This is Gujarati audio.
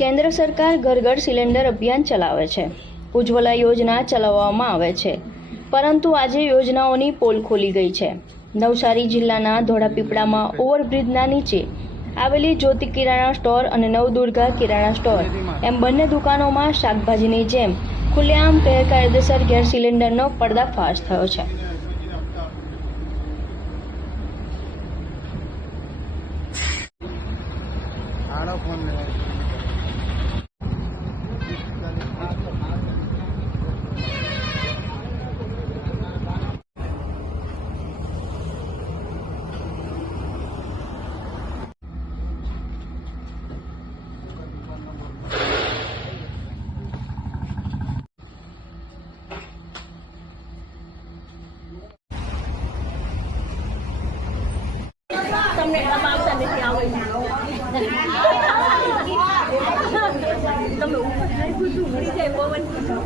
કેન્દ્ર સરકાર ઘર ઘર સિલિન્ડર અભિયાન ચલાવે છે. ઉજ્જવલા યોજના ચલાવવામાં આવે છે, પરંતુ આજે યોજનાઓની પોલ ખોલી ગઈ છે. નવસારી જિલ્લાના ધોળાપીપળામાં ઓવરબ્રિજના નીચે આવેલી જ્યોતિ કિરાણા સ્ટોર અને નવદુર્ગા કિરાણા સ્ટોર એમ બંને દુકાનોમાં શાકભાજીની જેમ ખુલ્લેઆમ ગેરકાયદેસર ગેસ સિલિન્ડરનો પર્દાફાશ થયો છે. તમને આવતા નથી આવે તમે મળી જાય પવન બીજું